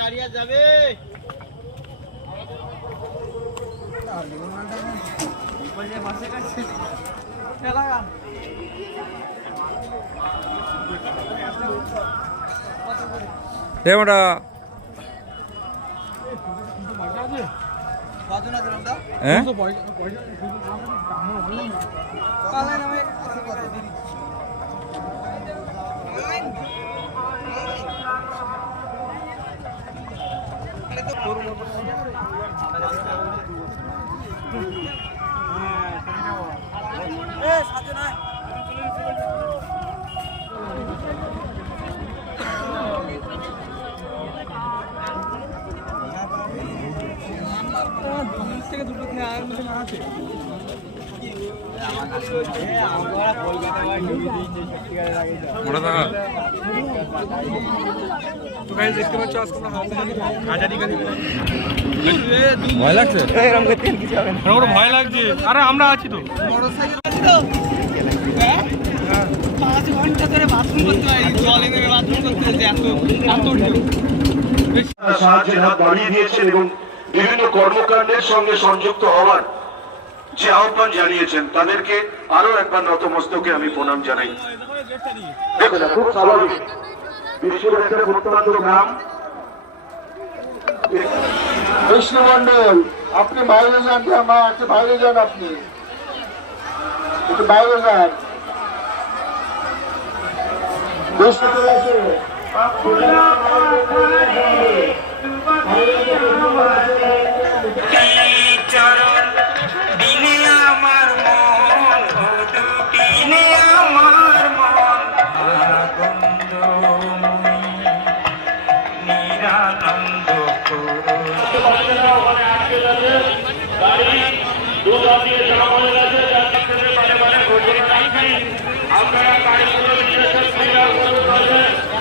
গাড়ি আর যাবে দেখতে পাচ্ছ ভয় লাগছে, ভয় লাগছে। আরে আমরা আছি তো, 5 ঘন্টা ধরে বাথরুম করতে হয়, জলে নেমে বাথরুম করতে সাহায্যের হাত বাড়িয়ে দিয়েছেন এবং বিভিন্ন কর্মকাণ্ডের সঙ্গে সংযুক্ত হওয়ার যে আহ্বান জানিয়েছেন তাদেরকে আরো একবার নতমস্তকে আমি প্রণাম জানাই। খুব স্বাভাবিক, বিশ্বের একটা প্রত্যন্ত গ্রাম। কৃষ্ণমন্ডল, আপনি বাইরে যান, একটু বাইরে যান, আপনি একটু বাইরে যান।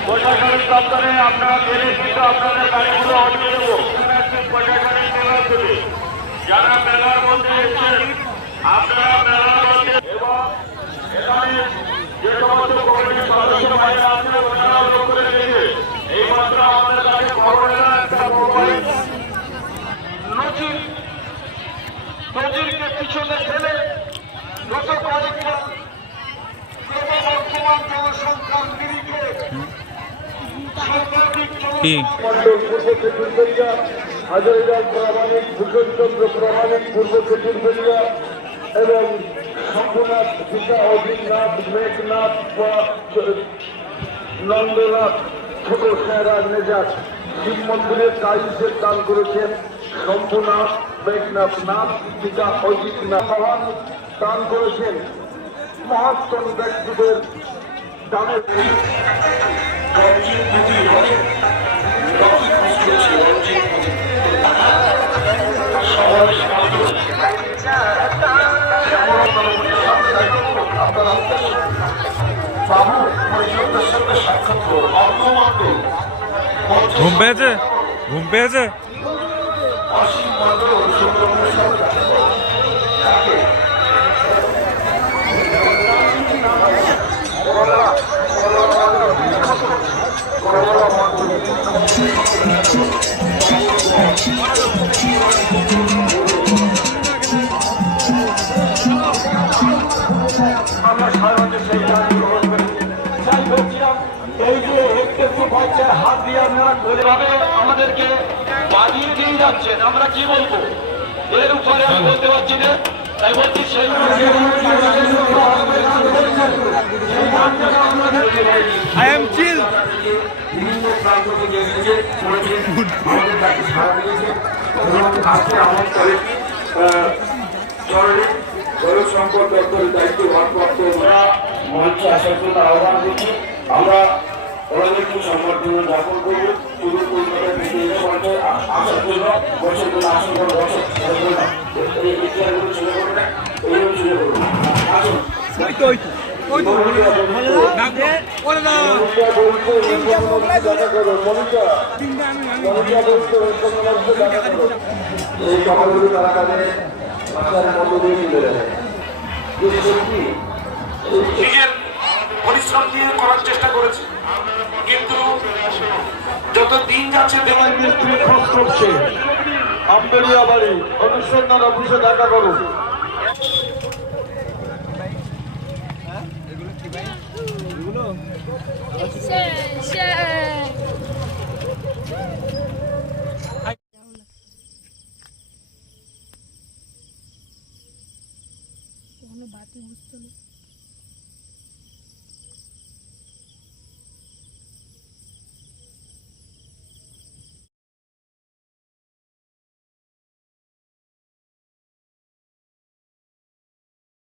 প্রশাসনিক দপ্তরে আপনারা গেলে কিন্তু আপনাদের গাড়িগুলো অটকে দেবো। প্রশাসনিক মেলার থেকে যারা মেলার মধ্যে এসেছেন, আপনারা মেলার মধ্যে এবং এখানে যে সমস্ত কমিটির সদস্য বাইরে আছেন ওনারাও লোক করে রেখে এই মাত্র আমাদের কাছে খবর এলো একটা মোবাইল নজিরকে পিছনে ফেলে গত কয়েকটা বর্তমান জনসংখ্যার নিরিখে হাজারিলাল প্রামাণিক, ভূষণচন্দ্র প্রামাণিক, পূর্ব চতুর্বেদিয়া এবং শম্ভুনাথ, সীতা, অজিতনাথ, মেঘনাথ, নন্দনাথ, ছোট সায়রাজ নেজাজ শিব মন্দিরের টাইলসের দান করেছেন। শম্ভুনাথ, মেঘনাথ নাথ, সীতা, অজিতনাথ দান করেছেন। মহাত্তম ব্যক্তিদের দানের ঘুম পেয়েছে, ঘুম পেয়েছে। হাত দিয়ে আমাদেরকে বাড়িয়ে দিয়ে যাচ্ছেন, আমরা কি বলবো এর উপরে আমি বলতে পারছি না। তাই বলছি সেই বিভিন্ন প্রান্ত থেকে আমাদের কাছে সারা দিয়েছে এবং আজকে আমার চরণে জল সম্পদ দপ্তরের দায়িত্ব ভারপ্রাপ্ত মঞ্চে আসার জন্য আহ্বান করছি। আমরা ওনাদেরকে সম্বর্ধনা জ্ঞাপন করবো। শুধু কলকাতায় বেরিয়ে আসার জন্য বছর জন্য আসন করে বছর ইতিহাসগুলো চলে করবে না, এইভাবে চলে করবো। আসুন এই কথাগুলো তারা তাদের ভাষার মধ্য দিয়ে তুলে দেয়। নিজের পরিশ্রম দিয়ে করার চেষ্টা করেছি, কিন্তু যত দিন যাচ্ছে দেওয়াল মিস্ত্রি খোঁজ করছে। আমবেড়িয়া বাড়ি অনুসন্ধান অফিসে দেখা করুন। কোনো বাতি বুঝতে